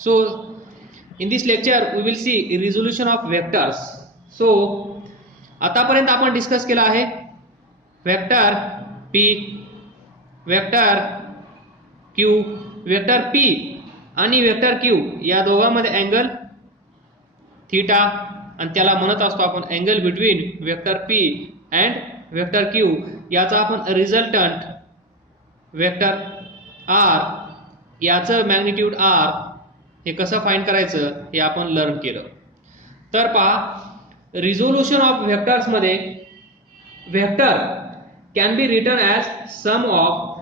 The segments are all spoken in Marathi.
So in this lecture we will see resolution of vectors. So आतापर्यंत आपण डिस्कस केला आहे vector p, vector q, vector p आणि वेक्टर q या दोघांमध्ये अँगल थीटा आणि त्याला म्हणत असतो आपण angle between vector p and vector q. याचा आपण रिझल्टंट वेक्टर r याचं मॅग्निट्यूड r हे कसं फाइंड करायचं हे आपण लर्न केलं. तर पहा रिझोल्यूशन ऑफ वेक्टर्स मध्ये vector can be written as sum of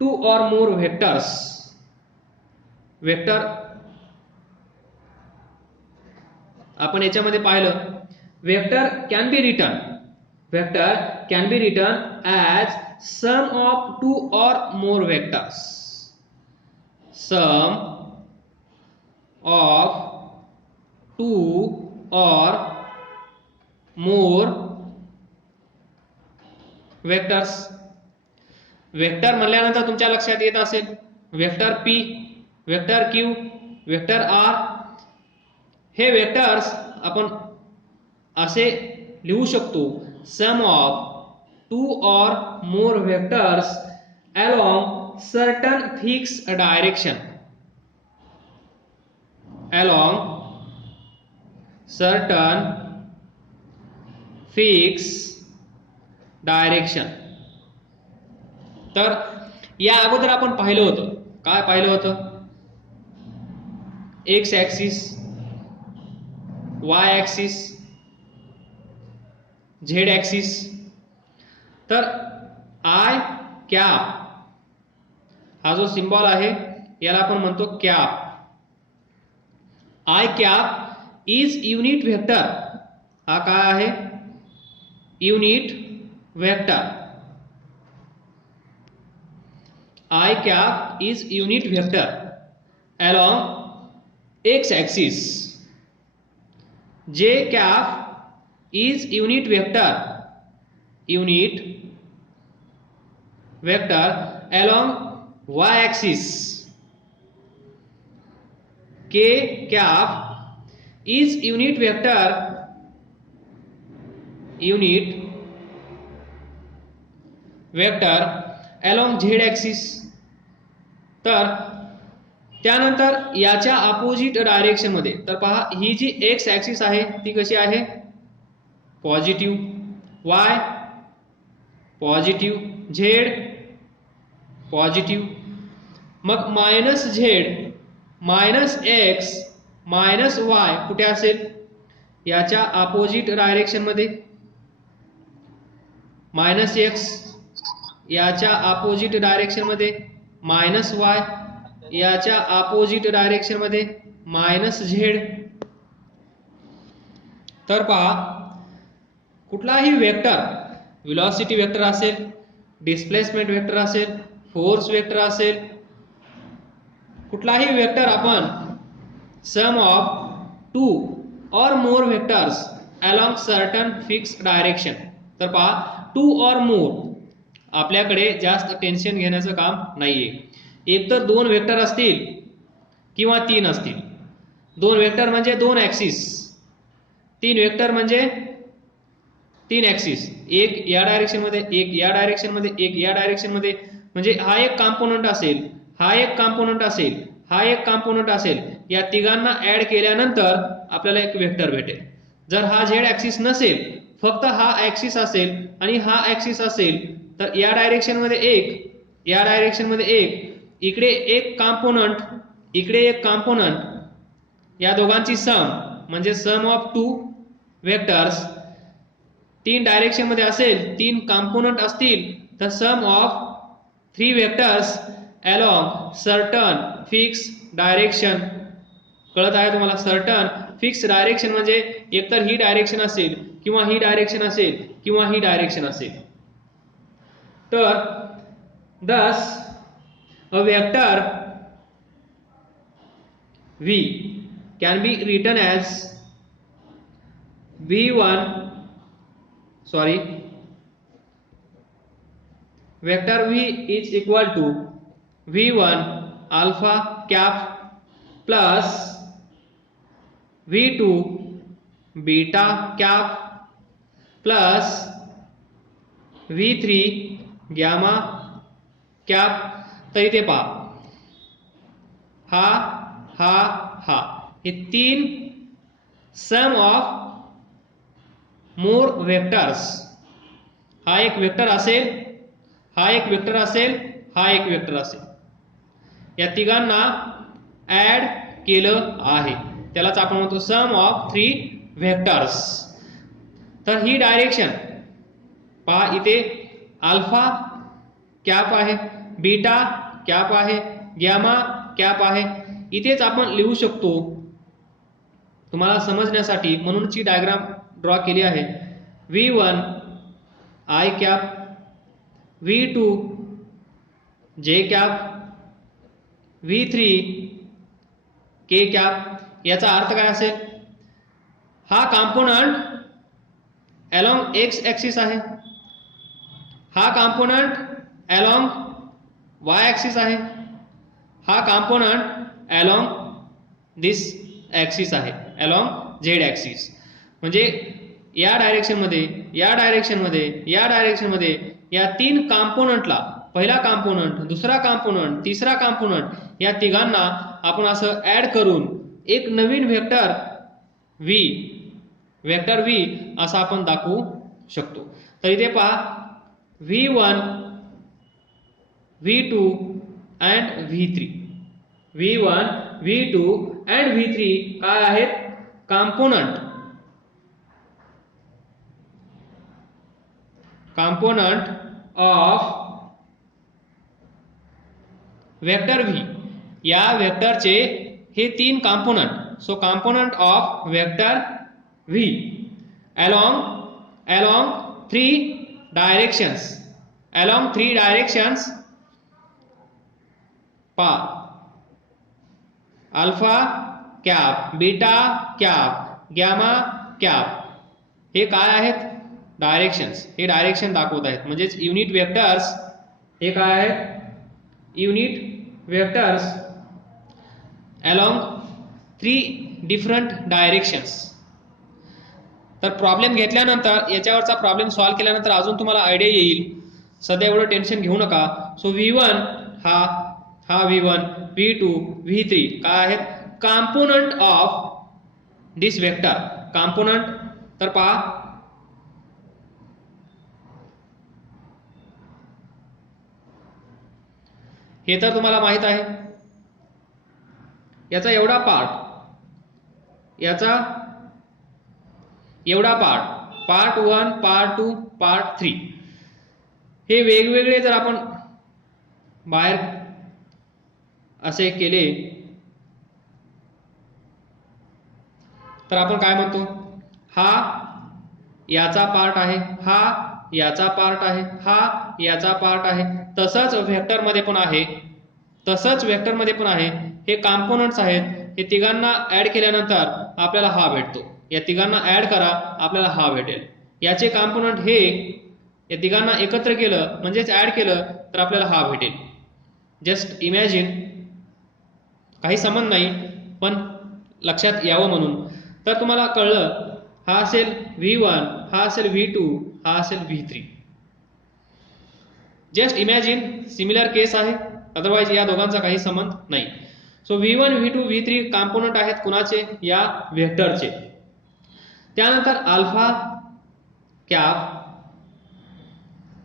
two or more vectors. Vector आपण याच्यामध्ये पाहिलं vector can be written as sum of two or more vectors. Sum of two or more vectors. Vector म्हणल्यानंतर तुमच्या लक्षात येत असेल vector p, vector q, vector r. हे वेक्टर्स आपण असे लिहू शकतो sum of two or more vectors along certain fixed direction. Along certain fixed direction. तर या अगोदर आपण पाहिलं होतं काय पाहिलं होतं x axis, Y axis, Z axis. तर आय कॅप हा जो सिंबॉल आहे याला आपण म्हणतो cap. I cap is unit vector. हा काय आहे unit vector. I cap is unit vector along x axis. J cap is unit vector along y axis. K cap is unit vector along z axis. तर त्यानंतर याच्या अपोजिट डायरेक्शन मध्ये तर पहा ही जी एक्स ॲक्सिस आहे ती कशी आहे positive, Y positive, Z positive. मग minus Z, minus X, minus Y कुठे असेल याच्या अपोजिट डायरेक्शन मध्ये. मायनस एक्स याच्या अपोजिट डायरेक्शन मध्ये, मायनस वाय याच्या अपोजिट डायरेक्शन मध्ये, मायनस झेड. तर पहा कुठलाही वेक्टर व्हेलॉसिटी वेक्टर असेल, डिस्प्लेसमेंट वेक्टर असेल, फोर्स वेक्टर असेल, कुठलाही वेक्टर आपण sum of two or more vectors along certain fixed direction. तर पहा टू और मोर आपल्याकडे जास्त टेन्शन घेण्याचं काम नाहीये. एक तर दोन वेक्टर असतील किंवा तीन असतील. दोन वेक्टर म्हणजे दोन ॲक्सिस, तीन वेक्टर म्हणजे तीन ॲक्सिस. एक या डायरेक्शन मध्ये, एक या डायरेक्शन मध्ये, एक या डायरेक्शन मध्ये. म्हणजे हा एक कॉम्पोनंट असेल, हा एक कॉम्पोनंट असेल, हा एक कॉम्पोनंट असेल. या तिघांना ऍड केल्यानंतर आपल्याला एक वेक्टर भेटेल. जर हा झेड ॲक्सिस नसेल, फक्त हा ॲक्सिस असेल आणि हा ॲक्सिस असेल तर या डायरेक्शन मध्ये एक, या डायरेक्शन मध्ये एक, इकडे एक कॉम्पोनंट, इकडे एक कॉम्पोनंट. या दोघांची सम म्हणजे सम ऑफ टू वेक्टर्स. तीन डायरेक्शन मध्ये असेल, तीन कॉम्पोनंट असतील तर sum of three vectors along certain fixed direction. कळत आहे तुम्हाला? सर्टन फिक्स डायरेक्शन म्हणजे एकतर ही डायरेक्शन असेल किंवा ही डायरेक्शन असेल किंवा ही डायरेक्शन असेल. तर thus a vector v can be written as vector v is equal to v1 alpha cap plus V2 beta cap plus V3 gamma cap. तर इथे पहा हा हे तीन सम ऑफ मोर वेक्टर्स. हा एक वेक्टर असेल, हा एक वेक्टर असेल, हा एक वेक्टर असेल. या तिघांना ऍड केलं आहे, त्यालाच आपण म्हणतो सम ऑफ 3 वेक्टर्स. तर ही डायरेक्शन पहा, इथे अल्फा कॅप आहे, बीटा कॅप आहे, गॅमा कॅप आहे. इथेच आपण लिहू शकतो तुम्हाला समजण्यासाठी, म्हणूनची डायग्राम ड्रॉ केली आहे. V1 आय कॅप, V2 जे कॅप, V3 के कॅप. याचा अर्थ काय असेल? हा कॉम्पोनंट अलॉन्ग एक्स ऍक्सिस आहे, हा कॉम्पोनंट अलॉन्ग वाय ऍक्सिस आहे, हा कॉम्पोनंट अलॉन्ग दिस ऍक्सिस आहे, अलॉन्ग झेड ऍक्सिस. म्हणजे या डायरेक्शनमध्ये, या डायरेक्शनमध्ये, या डायरेक्शनमध्ये या तीन कॉम्पोनंटला, पहिला कॉम्पोनंट, दुसरा कॉम्पोनंट, तिसरा कॉम्पोनंट, या तिघांना आपण असं ऍड करून एक नवीन वेक्टर V असं आपण दाखवू शकतो. तर इथे पहा V1, V2 and V3. V1, V2 and V3 काय आहेत? Component of vector V. या वेक्टरचे हे तीन component. So component of vector V along 3 directions. Along 3 directions पहा alpha cap, beta cap, gamma cap हे काय आहेत? डायरेक्शन्स. हे डायरेक्शन दाखवत आहेत, म्हणजेच युनिट वेक्टर्स. हे काय आहेत? Unit vectors along 3 different directions. तर प्रॉब्लेम घेतल्यानंतर, याच्यावरचा प्रॉब्लेम सॉल्व्ह केल्यानंतर अजून तुम्हाला आयडिया येईल. सध्या एवढं टेन्शन घेऊ नका. सो V1 हा V1, V2, V3 काय आहेत? Component of this vector. Component तर पहा हे तर तुम्हाला माहित आहे. याचा एवढा पार्ट, याचा एवढा पार्ट 1, पार्ट 2, पार्ट 3 हे वेगवेगळे जर आपण बाहेर असे केले तर आपण काय म्हणतो? हा याचा पार्ट आहे, हा याचा पार्ट आहे, हा याचा पार्ट आहे. तसंच वेक्टर मध्ये पण आहे, तसंच वेक्टर मध्ये पण आहे. हे कॉम्पोनंट्स आहेत. हे तिघांना ऍड केल्यानंतर आपल्याला हा भेटतो. या तिघांना ऍड करा, आपल्याला हा भेटेल. याचे कॉम्पोनंट हे, या तिघांना एकत्र केलं म्हणजेच ऍड केलं तर आपल्याला हा भेटेल. जस्ट इमॅजिन, काही संबंध नाही पण लक्षात यावं म्हणून. तर तुम्हाला कळलं, हा असेल V1, हा असेल V2, हा असेल V3. जस्ट इमॅजिन, सिमिलर केस आहे, अदरवाइज या दोघांचा काही संबंध नाही. So V1, V2, V3 component आहेत कुणाचे? या वेक्टरचे. त्यानंतर alpha cap,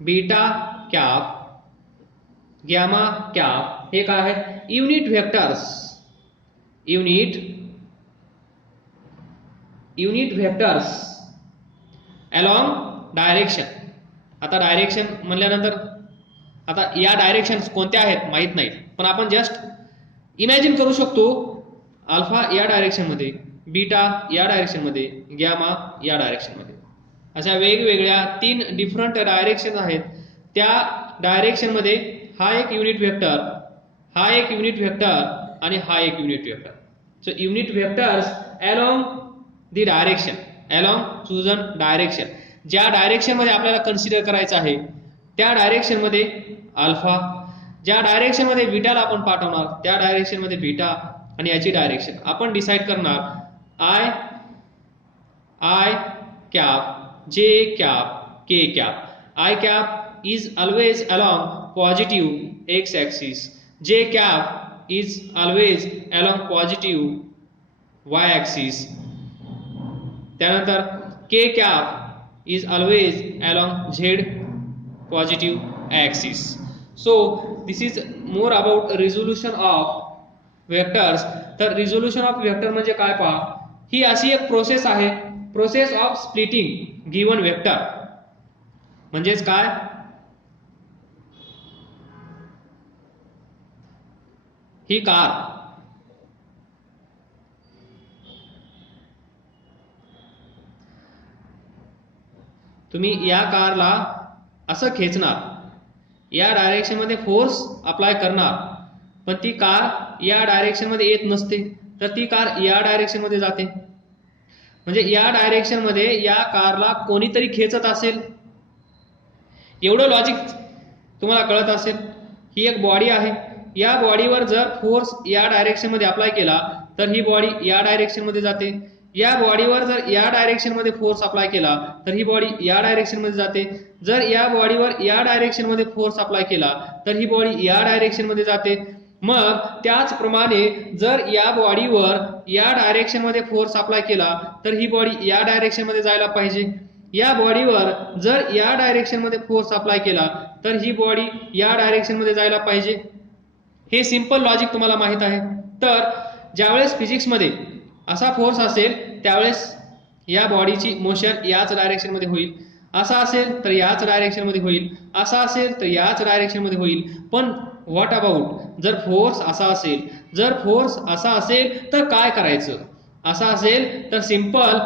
beta cap, gamma cap हे काय आहेत? Unit vectors. Unit vectors along direction. आता डायरेक्शन म्हणल्यानंतर आता या डायरेक्शन्स कोणत्या आहेत माहित नाहीत, पण आपण जस्ट इमॅजिन करू शकतो. अल्फा या डायरेक्शन मध्ये, बीटा या डायरेक्शन मध्ये, गॅमा या डायरेक्शन मध्ये. अशा वेगवेगळ्या 3 डिफरंट डायरेक्शन आहेत. त्या डायरेक्शन मध्ये हा एक युनिट वेक्टर, हा एक युनिट वेक्टर आणि हा एक unit vector. So unit vectors along the direction, along chosen direction. ज्या डायरेक्शन मध्ये आपल्याला कन्सिडर करायचं आहे त्या डायरेक्शन मध्ये अल्फा, ज्या डायरेक्शन मध्ये बीटाला आपण पाठवणार त्या डायरेक्शन मध्ये बीटा, आणि याची डायरेक्शन आपण डिसाईड करणार I cap J cap K cap I cap is always along positive X axis J cap is always along positive Y axis त्यानंतर K cap is always along Z positive axis. So this is more about resolution of vectors. तर रिझोल्युशन ऑफ वेक्टर म्हणजे काय पहा, ही अशी एक प्रोसेस आहे, process of splitting given vector. म्हणजेच काय, ही कार तुम्ही या कारला असं खेचणार, या डायरेक्शन मध्ये फोर्स अप्लाय करणार, पण ती कार या डायरेक्शन मध्ये येत नसते, तर ती कार या डायरेक्शन मध्ये जाते. म्हणजे या डायरेक्शन मध्ये या कारला कोणीतरी खेचत असेल. एवढं लॉजिक तुम्हाला कळत असेल. ही एक बॉडी आहे, या बॉडीवर जर फोर्स या डायरेक्शन मध्ये अप्लाय केला तर ही बॉडी या डायरेक्शन मध्ये जाते. या बॉडीवर जर या डायरेक्शन मध्ये फोर्स अप्लाय केला तर ही बॉडी या डायरेक्शन मध्ये जाते. जर या बॉडीवर या डायरेक्शन मध्ये फोर्स अप्लाय केला तर ही बॉडी या डायरेक्शन मध्ये जाते. मग त्याचप्रमाणे जर या बॉडीवर या डायरेक्शन मध्ये फोर्स अप्लाय केला तर ही बॉडी या डायरेक्शन मध्ये जायला पाहिजे. या बॉडीवर जर या डायरेक्शन मध्ये फोर्स अप्लाय केला तर ही बॉडी या डायरेक्शन मध्ये जायला पाहिजे. हे सिंपल लॉजिक तुम्हाला माहित आहे. तर ज्यावेळेस फिजिक्स मध्ये असा फोर्स असेल त्यावेळेस या बॉडीची मोशन याच डायरेक्शन मध्ये होईल, असा असेल तर याच डायरेक्शन मध्ये होईल, असा असेल तर याच डायरेक्शन मध्ये होईल. पण व्हॉट अबाउट जर फोर्स असा असेल, जर फोर्स असा असेल तर काय करायचं? असा असेल तर simple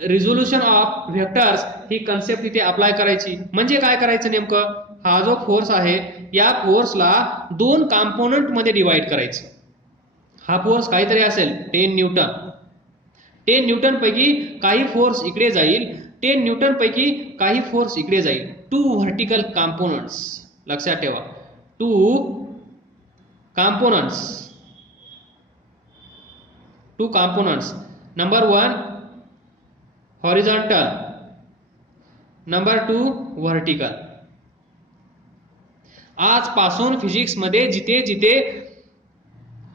resolution of vectors he concept इथे अप्लाय करायची. म्हणजे काय करायचं नेमकं, हा जो फोर्स आहे या फोर्सला दोन कंपोनेंट मध्ये डिवाइड करायचं. हा फोर्स काहीतरी असेल 10 न्यूटन. 10 न्यूटन पैकी काही फोर्स इकडे जाईल, 10 न्यूटन पैकी काही फोर्स इकडे जाईल. टू व्हर्टिकल कंपोनेंट्स, लक्षात ठेवा, two components. Number 1 horizontal, number 2 vertical. आजपासून फिजिक्स मध्ये जिथे जिथे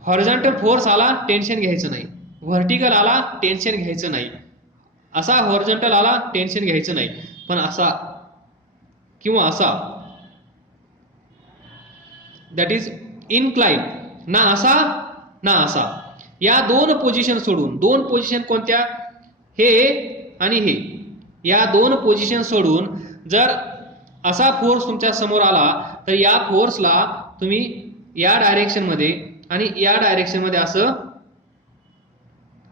हॉरिझॉन्टल फोर्स आला टेन्शन घ्यायचं नाही, व्हर्टिकल आला टेन्शन घ्यायचं नाही, असा हॉरिझॉन्टल आला टेन्शन घ्यायचं नाही, पण असा किंवा असा, दॅट इज इनक्लाइन, ना असा ना असा, या दोन पोझिशन सोडून, दोन पोझिशन कोणत्या, हे आणि हे, या दोन पोझिशन सोडून जर असा फोर्स तुमच्या समोर आला तर या फोर्सला तुम्ही या डायरेक्शन मध्ये आणि या डायरेक्शन मध्ये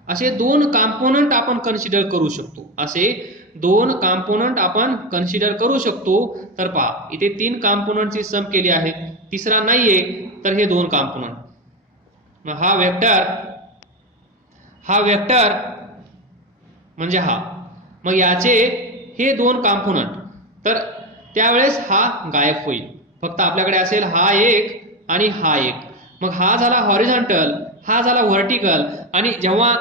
असे दोन कंपोनेंट आपण कन्सिडर करू शकतो. असे दोन कंपोनेंट आपण कन्सिडर करू शकतो. तर पहा इथे 3 कंपोनेंटची सम केली आहे, तिसरा नाहीये, तर हे दोन कंपोनेंट. मग हा वेक्टर म्हणजे हा, मग याचे हे दोन कंपोनेंट, तर त्यावेळेस हा गायब होईल. फक्त आपल्याकडे असेल हा एक आणि हा एक. मग हा झाला हॉरिझॉन्टल, हा झाला व्हर्टिकल. आणि जेव्हा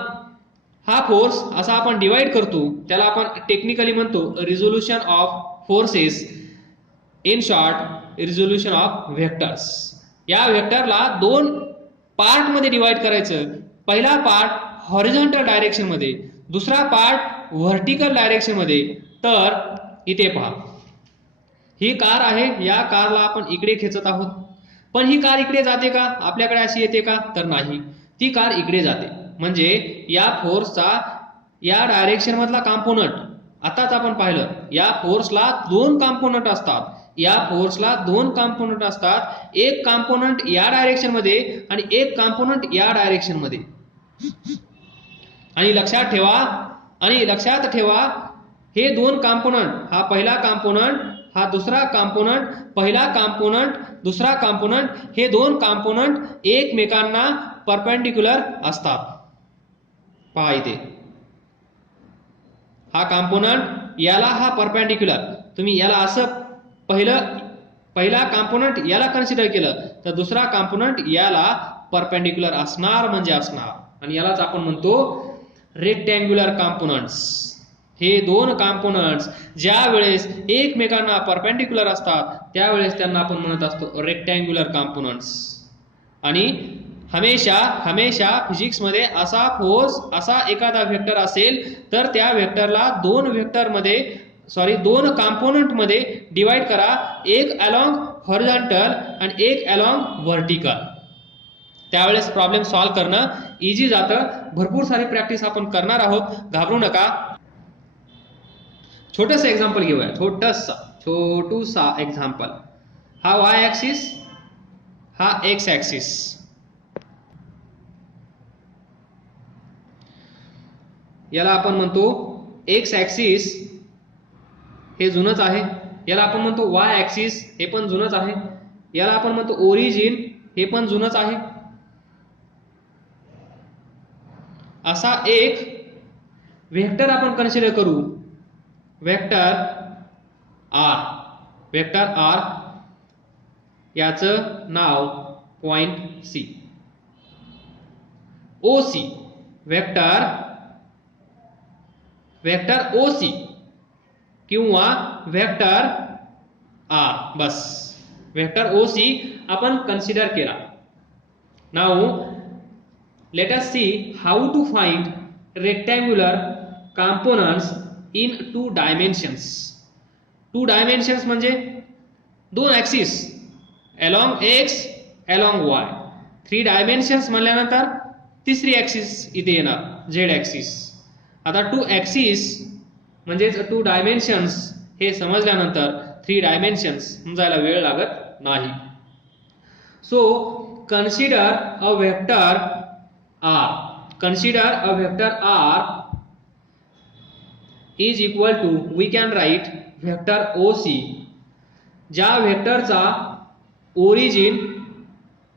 हा फोर्स असा आपण डिवाइड करतो त्याला आपण टेक्निकली म्हणतो resolution of forces, in short resolution of vectors. या व्हेक्टरला दोन पार्ट मध्ये डिवाइड करायचं. पहिला पार्ट हॉरिझॉन्टल डायरेक्शन मध्ये, दुसरा पार्ट व्हर्टिकल डायरेक्शन मध्ये. तर इथे पहा, ही कार आहे, या कारला आपण इकडे खेचत आहोत, पण ही कार इकडे जाते का, आपल्याकडे अशी येते का, तर नाही, ती कार इकडे जाते. म्हणजे या फोर्सचा या डायरेक्शन मधला कंपोनेंट, आताच आपण पाहिलं, या फोर्सला दोन कंपोनेंट असतात, या फोर्सला दोन कंपोनेंट असतात, एक कंपोनेंट या डायरेक्शन मध्ये आणि एक कंपोनेंट या डायरेक्शन मध्ये. आणि लक्षात ठेवा हे दोन कंपोनेंट, हा पहिला कंपोनेंट, हा दुसरा कंपोनेंट, पहिला कंपोनेंट, दुसरा कंपोनेंट, हे दोन कंपोनेंट एकमेकांना परपेंडिक्युलर असतात. पहा इथे हा कंपोनेंट याला हा परपेंडिक्युलर, तुम्ही याला असं पहिला कंपोनेंट याला कन्सिडर केलं तर दुसरा कंपोनेंट याला परपेंडिक्युलर असणार म्हणजे असणार, आणि यालाच आपण म्हणतो रेक्टँग्युलर कॉम्पोनंट्स. हे दोन कॉम्पोनंट्स ज्या वेळेस एकमेकांना परपेंडिक्युलर असतात त्यावेळेस त्यांना आपण म्हणत असतो रेक्टँग्युलर कॉम्पोनंट्स. आणि हमेशा फिजिक्समध्ये असा फोर्स, असा एखादा व्हेक्टर असेल तर त्या व्हेक्टरला दोन कॉम्पोनंट मध्ये डिवाइड करा, एक अलॉंग हॉरिझॉन्टल आणि एक अलॉंग व्हर्टिकल. त्यावेळेस प्रॉब्लेम सॉल्व्ह करणं इझी जातं. भरपूर सारी प्रॅक्टिस आपण करणार आहोत, घाबरू नका. छोटस एक्झाम्पल घेऊया, छोटूसा एक्झाम्पल. हा वाय ऍक्सिस, हा एक्स ऍक्सिस. याला आपण म्हणतो एक्स ऍक्सिस, हे जुनच आहे. याला आपण म्हणतो वाय ऍक्सिस, हे पण जुनच आहे. याला आपण म्हणतो ओरिजिन, हे पण जुनच आहे. असा एक व्हेक्टर आपण कन्सिडर करू, वेक्टर आर. याचं नाव point C. OC vector OC किंवा वेक्टर आर, बस वेक्टर ओसी आपण कन्सिडर केला. Now let us see how to find rectangular components in 2 dimensions. 2 dimensions म्हणजे 2 axis, along X along Y. 3 dimensions म्हणल्यानंतर तिसरी ऍक्सिस इथे येणार, झेड ऍक्सिस. आता 2 ऍक्सिस म्हणजे 2 डायमेन्शन्स हे समजल्यानंतर 3 डायमेन्शन्स समजायला वेळ लागत नाही. So consider a vector R is equal to, we can write vector OC, ज्या वेक्टरचा origin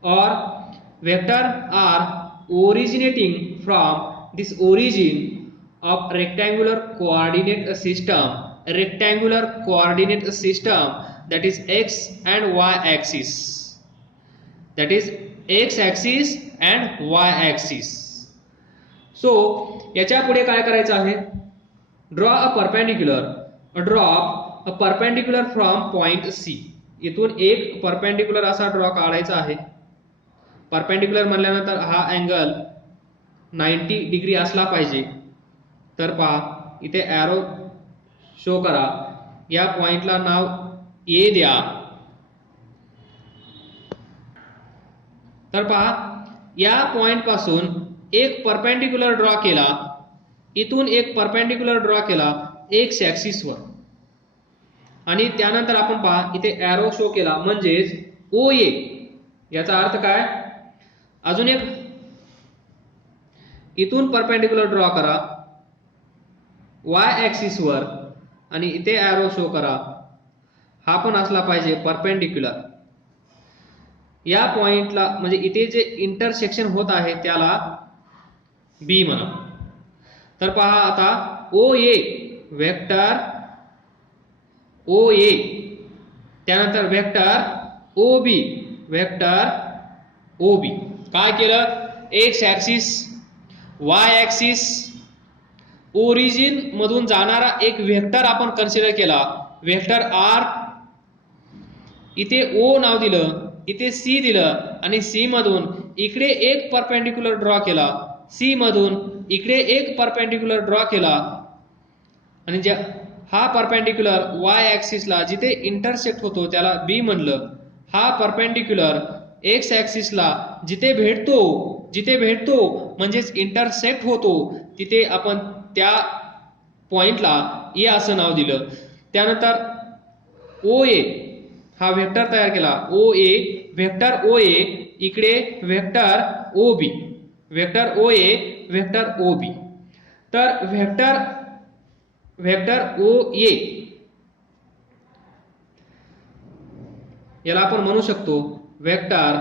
or vector are originating from this origin of rectangular coordinate system, that is x and y axis, that is x axis and y axis. So याच्या पुढे काय करायचं आहे, draw a perpendicular from point C. इथून एक परपेंडिक्युलर असा ड्रॉ काढायचा आहे. परपेंडिक्युलर म्हणल्यानंतर हा अँगल 90 डिग्री असला पाहिजे. तर पहा इथे एरो शो करा, या पॉइंटला नाव ए द्या. तर पहा या पॉइंट पासून एक परपेंडिक्युलर ड्रॉ केला, इथून एक परपेंडिक्युलर ड्रॉ केला एक्स ऍक्सिस वर, आणि त्यानंतर आपण पहा इथे एरो शो केला म्हणजेच OA. याचा अर्थ काय, अजून एक इथून परपेंडिक्युलर ड्रॉ करा y ऍक्सिस वर आणि इथे एरो शो करा, हा पण असला पाहिजे परपेंडिक्युलर. या पॉइंटला म्हणजे इथे जे इंटरसेक्शन होत आहे त्याला B म्हणा. तर पहा आता OA वेक्टर OA, त्यानंतर वेक्टर OB. काय केलं, x axis Y axis origin मधून जाणारा एक वेक्टर आपण कन्सिडर केला, वेक्टर आर. इथे O नाव दिलं, इथे C दिलं, आणि C मधून इकडे एक परपेंडिक्युलर ड्रॉ केला, C मधून इकडे एक परपेंडिक्युलर ड्रॉ केला, आणि हा परपेंडिक्युलर y ऍक्सिसला जिथे इंटरसेक्ट होतो त्याला B म्हणलं. हा परपेंडिक्युलर x ऍक्सिसला जिथे भेटतो म्हणजेच इंटरसेक्ट होतो तिथे आपण त्या पॉइंटला ए असं नाव दिलं. त्यानंतर OA हा वेक्टर तयार केला, वेक्टर OA इकडे वेक्टर OB. तर वेक्टर OA याला आपण म्हणू शकतो वेक्टर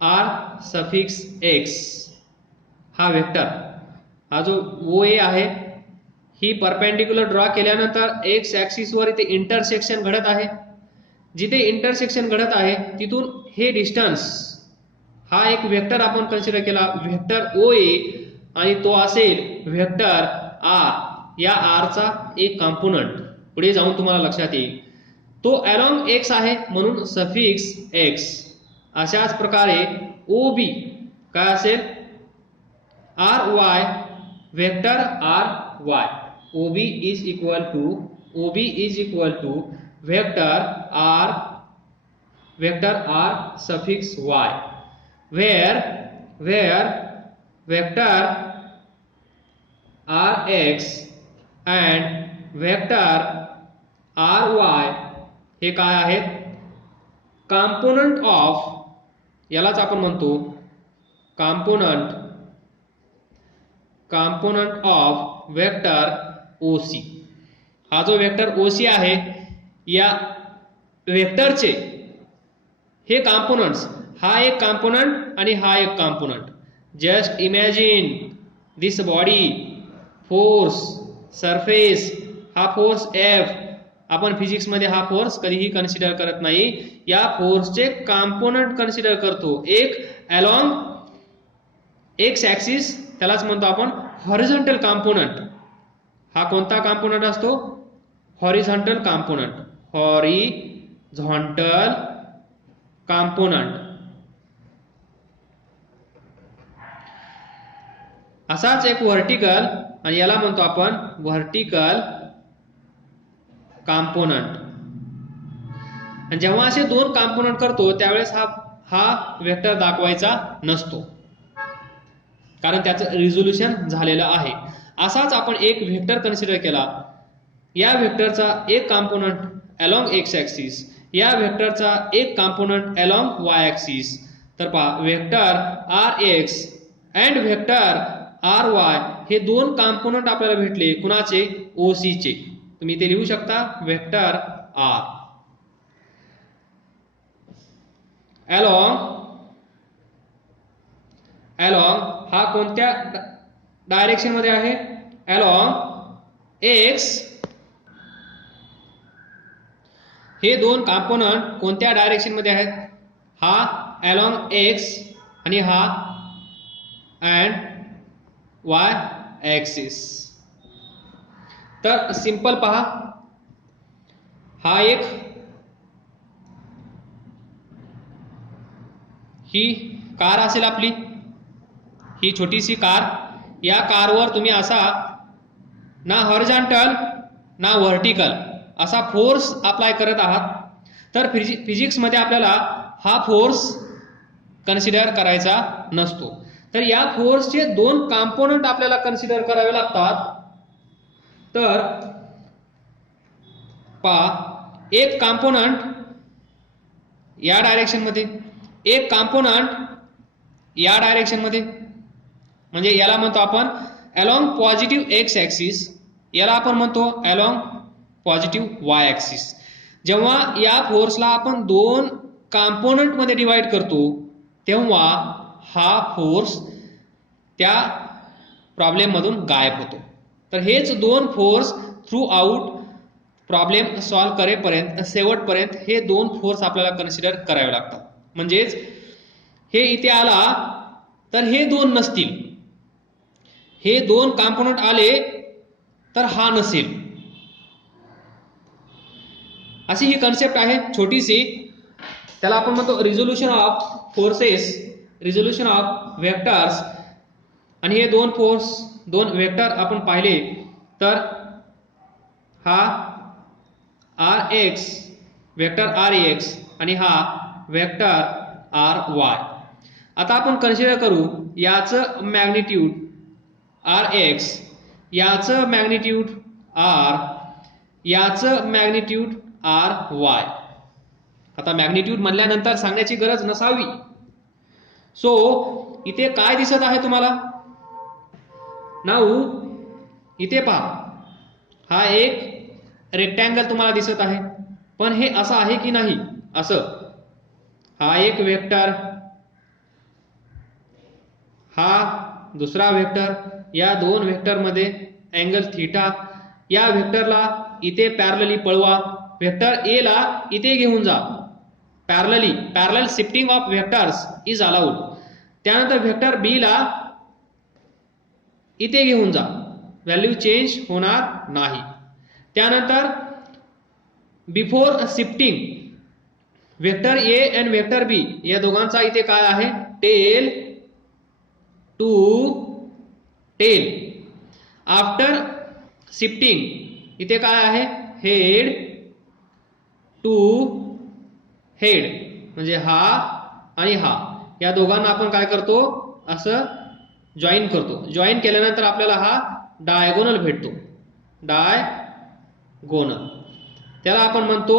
R सफिक्स x. हा वेक्टर, हा जो OA आहे, ही परपेंडिक्युलर ड्रॉ केल्यानंतर x ऍक्सिस वर इथे इंटरसेक्शन घडत आहे. जिथे इंटरसेक्शन घडत आहे तिथून हे डिस्टन्स हा एक वेक्टर आपण कन्सिडर केला, वेक्टर ओ ए, आणि तो असेल वेक्टर आर, या आरचा एक कॉम्पोनंट. पुढे जाऊन तुम्हाला लक्षात येईल तो अलोंग एक्स आहे म्हणून सफिक्स एक्स. अशाच प्रकारे ओ बी काय असेल, R Y, vector R Y. OB is equal to vector R suffix y, where vector Rx and vector Ry हे काय आहेत, कॉम्पोनंट ऑफ, यालाच आपण म्हणतो कॉम्पोनंट ऑफ वेक्टर OC. हा जो वेक्टर OC आहे या वेक्टरचे हे कॉम्पोनंट्स, हा एक कॉम्पोनंट आणि हा एक कॉम्पोनंट. जस्ट इमॅजिन दिस बॉडी, फोर्स, सरफेस, हा फोर्स F. आपण फिजिक्स मध्ये हा फोर्स कधीही कन्सिडर करत नाही, या फोर्सचे कॉम्पोनंट कन्सिडर करतो. एक अलोंग एक्स ऍक्सिस, त्यालाच म्हणतो आपण हॉरिझॉन्टल कॉम्पोनंट. हा कोणता कॉम्पोनंट असतो, हॉरिझॉन्टल कॉम्पोनंट, हॉरिझॉन्टल कॉम्पोनंट. असाच एक व्हर्टिकल, आणि याला म्हणतो आपण व्हर्टिकल कॉम्पोनंट. आणि जेव्हा असे दोन कॉम्पोनंट करतो त्यावेळेस हा वेक्टर दाखवायचा नसतो, कारण त्याचं रिझोल्यूशन झालेलं आहे. असाच आपण एक वेक्टर कन्सिडर केला, या वेक्टरचा एक कॉम्पोनंट अलोंग एक्स ऍक्सिस, या वेक्टरचा एक कॉम्पोनंट अलोंग वाय ऍक्सिस. तर पहा, vector R X and vector R Y हे दोन कॉम्पोनंट आपल्याला भेटले. कुणाचे, OC चे. तुम्ही इथे लिहू शकता वेक्टर आर अलोंग हा कोणत्या डायरेक्शन मध्ये आहे, अलोंग एक्स. हे दोन कॉम्पोनंट कोणत्या डायरेक्शन मध्ये आहेत, हा अलोंग एक्स आणि हा अँड वाय ऍक्सिस. तर सिंपल पहा, हा एक, ही कार असेल आपली, ही छोटीशी कार. या कारवर तुम्ही असा ना हॉरिझॉन्टल ना व्हर्टिकल असा फोर्स अप्लाय करत आहात. तर फिजिक्स मध्ये आपल्याला हा फोर्स कन्सिडर करायचा नसतो. तर या फोर्सचे दोन कॉम्पोनंट आपल्याला कन्सिडर करावे लागतात. तर पहा, एक कॉम्पोनंट या डायरेक्शन मध्ये, एक कॉम्पोनंट या डायरेक्शन मध्ये, म्हणजे याला म्हणतो आपण अलोंग पॉझिटिव्ह एक्स ऍक्सिस, याला आपण म्हणतो अलोंग पॉझिटिव्ह वाय ऍक्सिस. जेव्हा या फोर्सला आपण दोन कॉम्पोनंट मध्ये डिवाइड करतो तेव्हा हा फोर्स त्या प्रॉब्लेम मधून गायब होतो. तर हेच दोन force through out problem solve करेपर्यंत, शेवटपर्यंत हे दोन फोर्स आपल्याला कन्सिडर करावे लागतात. म्हणजेच हे इथे आला तर हे दोन नसतील, हे दोन कॉम्पोनंट आले तर हा नसेल. अशी ही कन्सेप्ट आहे छोटीशी. त्याला आपण म्हणतो resolution of forces, resolution of vectors. आणि हे दोन फोर्स, दोन वेक्टर आपण पाहिले तर हा R X, vector R X, आणि हा वेक्टर आर वाय. आता आपण कन्सिडर करू याचं मॅग्निट्यूड आर एक्स, याचं मॅग्निट्यूड आर, याचं मॅग्निट्यूड आर वाय. आता मॅग्निट्यूड म्हणल्यानंतर सांगण्याची गरज नसावी. सो इथे काय दिसत आहे तुम्हाला, नाऊ इथे पहा, हा एक रेक्टँगल तुम्हाला दिसत आहे, पण हे असं आहे की नाही, असं. हा एक वेक्टर, हा दुसरा वेक्टर, या दोन वेक्टर मध्ये अँगल थीटा. या वेक्टरला इथे पॅरलली पळवा, वेक्टर ए ला इथे घेऊन जा. Parallel shifting of vectors is allowed. त्यानंतर व्हेक्टर बी ला इथे घेऊन जा, व्हॅल्यू चेंज होणार नाही. त्यानंतर before shifting vector A and vector B या दोघांचा इथे काय आहे, tail to tail. After shifting इथे काय आहे, हेड टू हेड, म्हणजे हा आणि हा या दोघांना आपण काय करतो, असं जॉईन करतो. जॉईन केल्यानंतर आपल्याला हा डायगोनल भेटतो, डायगोनल. त्याला आपण म्हणतो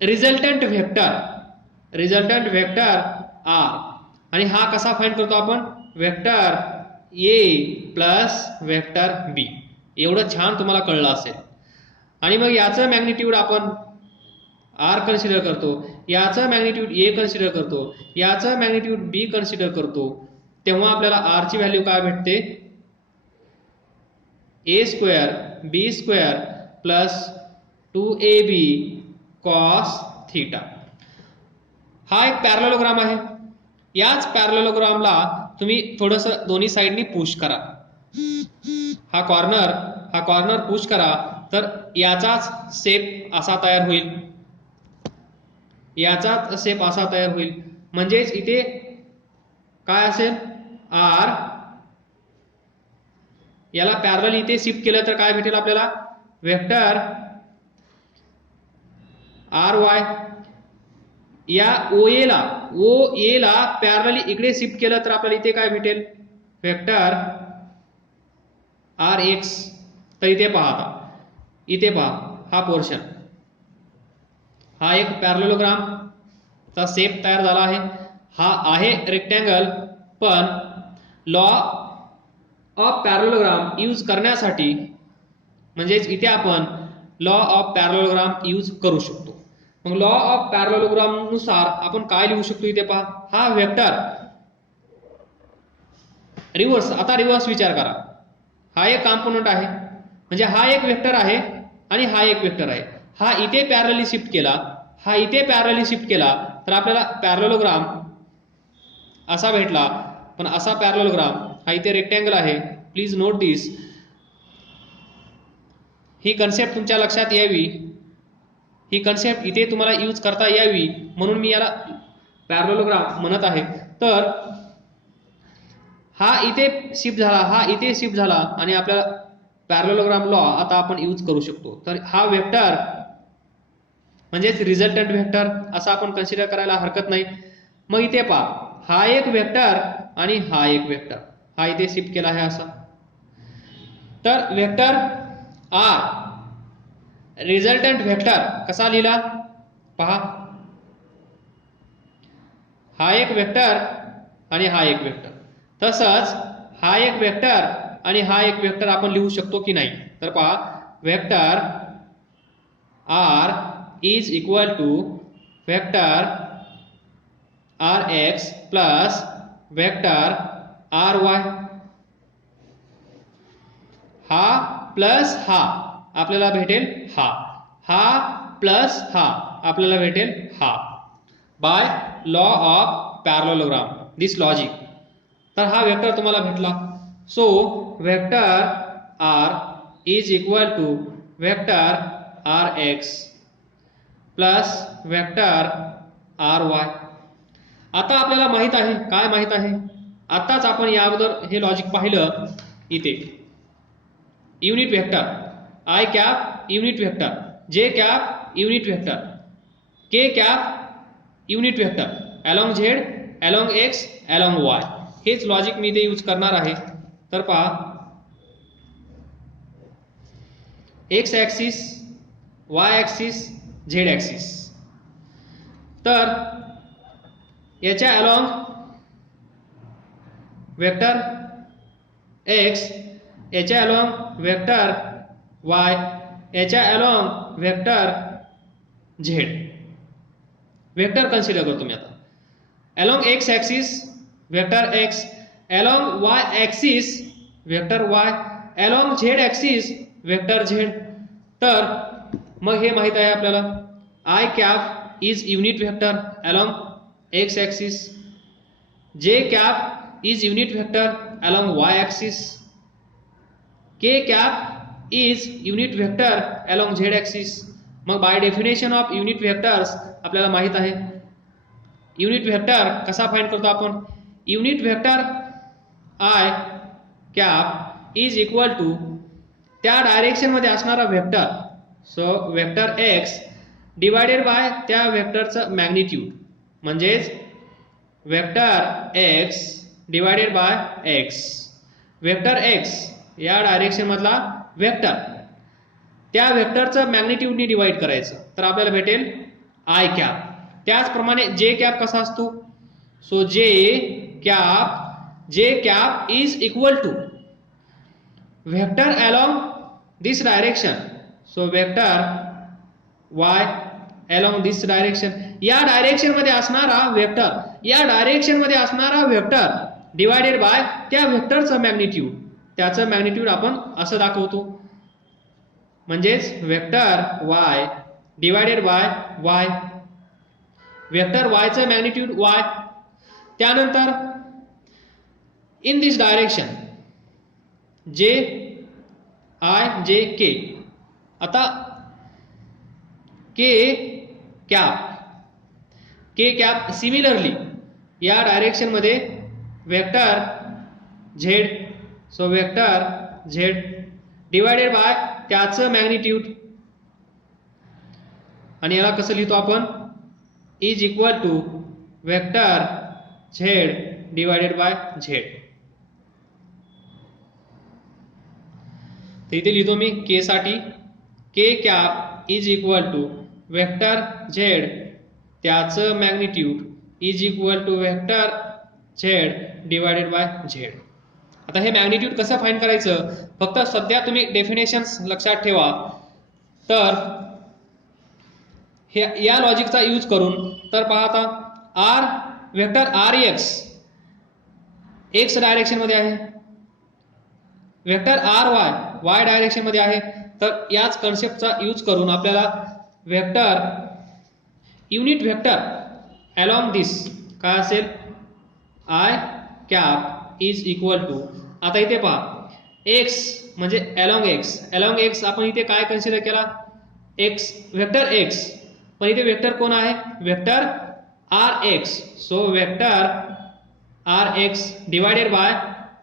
resultant vector, resultant vector R. आणि हा कसा फाइंड करतो आपण, vector A plus vector B. एवढं छान तुम्हाला कळलं असेल. आणि मग याचं मॅग्निट्यूड आपण आर कन्सिडर करतो, याचं मॅग्निट्यूड ए कन्सिडर करतो, याचं मॅग्निट्यूड बी कन्सिडर करतो. तेव्हा आपल्याला आर ची व्हॅल्यू काय भेटते, A square B square plus 2ab cos theta. हा एक पॅरलेलोग्राम आहे. याच पॅरलेलोग्रामला तुम्ही थोडंसं दोन्ही साइडनी पुश करा. हा कॉर्नर पुश करा, तर याचाच शेप असा तयार होईल, याचाच शेप असा तयार होईल. म्हणजेच इथे काय असेल, आर याला पॅरलल इथे शिफ्ट केलं तर काय भेटेल आपल्याला, व्हेक्टर आर वाय. या OA ला पॅरलली इकडे शिफ्ट केलं तर आपल्याला इथे काय भेटेल, व्हेक्टर आर एक्स. तर इथे पहा, इथे पहा हा पोर्शन, हा एक पॅरलेलोग्राम चा शेप तयार झाला आहे. हा आहे रेक्टँगल, पण लॉ ऑफ पॅरलेलोग्राम यूज करण्यासाठी, म्हणजेच इथे आपण लॉ ऑफ पॅरलेलोग्राम यूज करू शकतो. मग लॉ ऑफ पॅरलेलोग्राम नुसार आपण काय लिहू शकतो, इथे पहा हा व्हेक्टर रिव्हर्स. आता रिव्हर्स विचार करा, हा एक कॉम्पोनंट आहे, म्हणजे हा एक वेक्टर आहे आणि हा एक वेक्टर आहे. हा इथे पॅरलली शिफ्ट केला, हा इथे पॅरलली शिफ्ट केला, तर आपल्याला पॅरलेलोग्राम असा भेटला. पण असा पॅरलेलोग्राम, हा इथे रेक्टँगल आहे, please note this. He concept तुमच्या लक्षात यावी, ही कन्सेप्ट इथे तुम्हाला यूज करता यावी म्हणून मी याला पॅरलेलोग्राम म्हणत आहे. तर हा इथे शिफ्ट झाला, हा इथे शिफ्ट झाला, आणि आपल्याला पॅरलेलोग्राम लॉ आता आपण यूज करू शकतो. तर हा वेक्टर म्हणजेच रिझल्टंट वेक्टर असं आपण कन्सिडर करायला हरकत नाही. मग इथे पहा, हा एक वेक्टर आणि हा एक वेक्टर, हा इथे शिफ्ट केला आहे असा. तर वेक्टर आर रिझल्टंट वेक्टर कसा लिहिला पहा, हा एक वेक्टर आणि हा एक वेक्टर. तसंच हा एक वेक्टर आणि हा एक वेक्टर आपण लिहू शकतो की नाही, तर पहा vector R is equal to vector R X plus vector R Y. हा प्लस हा आपल्याला भेटेल हा, हा प्लस हा आपल्याला भेटेल हा, by law of parallelogram, this logic. तर हा वेक्टर तुम्हाला भेटला. So vector R is equal to vector R X plus vector R Y. आता आपल्याला माहित आहे, काय माहित आहे, आताच आपण या अगोदर हे लॉजिक पाहिलं. इथे unit vector i cap unit vector, जे कॅप युनिट वेक्टर, के cap unit vector, along Z, along X, along Y. हेच लॉजिक मी इथे यूज करणार आहे. तर पहा, x axis, Y axis, Z axis. तर याच्या अलॉंग वेक्टर एक्स, याच्या अलॉंग वेक्टर वाय, याच्या along vector Z. Vector consider करतो मी आता. Along X axis vector x, along Y axis vector Y, along Z axis vector Z. तर मग हे माहित आहे आपल्याला, I cap is unit vector along X axis, J cap is unit vector along y axis, K cap is unit vector along z axis. मग by definition of unit vectors आपल्याला माहित आहे युनिट व्हेक्टर कसा फाइंड करतो आपण. Unit vector I cap is equal to त्या डायरेक्शन मध्ये असणारा vector, so vector X divided by त्या व्हेक्टरचं मॅग्निट्यूड, म्हणजेच vector X divided bye x. Vector x या डायरेक्शन मधला व्हेक्टर त्या व्हेक्टरचं मॅग्निट्यूडनी डिवाइड करायचं, तर आपल्याला भेटेल आय कॅप. त्याचप्रमाणे जे कॅप कसा असतो, so J cap is equal to vector along this direction, so vector Y along this direction. या डायरेक्शन मध्ये असणारा व्हेक्टर डिवायडेड बाय त्या व्हेक्टरचं मॅग्निट्यूड, त्याचं मॅग्निट्यूड आपण असं दाखवतो, म्हणजेच vector Y divided by Y. Vector y चं मॅग्निट्यूड y. त्यानंतर in this direction J I J K. आता के कॅप सिमिलरली या डायरेक्शन मध्ये vector z, so vector z divided by त्याचं मॅग्निट्यूड, आणि याला कसं लिहितो आपण, is equal to vector z divided by z. तर इथे लिहितो मी के साठी, K cap is equal to vector z त्याचं magnitude is equal to vector z divided by z. आता हे मॅग्निट्यूड कसं फाइंड करायचं, फक्त सध्या तुम्ही डेफिनेशन्स लक्षात ठेवा. तर हे या लॉजिकचा यूज करून, तर पहा आता व्हेक्टर आर एक्स डायरेक्शन मध्ये आहे, व्हेक्टर आर वाय डायरेक्शन मध्ये आहे. तर याच कन्सेप्टचा यूज करून आपल्याला vector unit vector along this काय असेल, I cap is equal to. आता इथे पहा एक्स म्हणजे अलॉंग एक्स आपण इथे काय कन्सिडर केला, एक्स व्हेक्टर एक्स, पण इथे वेक्टर कोण आहे, vector R X. So vector R X divided by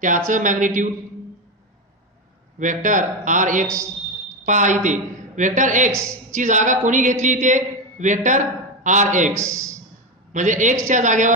त्याचं मॅग्निट्यूड वेक्टर आर एक्स. पहा इथे वेक्टर एक्स ची जागा कोणी घेतली, इथे वेक्टर आर एक्स, म्हणजे एक्स च्या जागेवर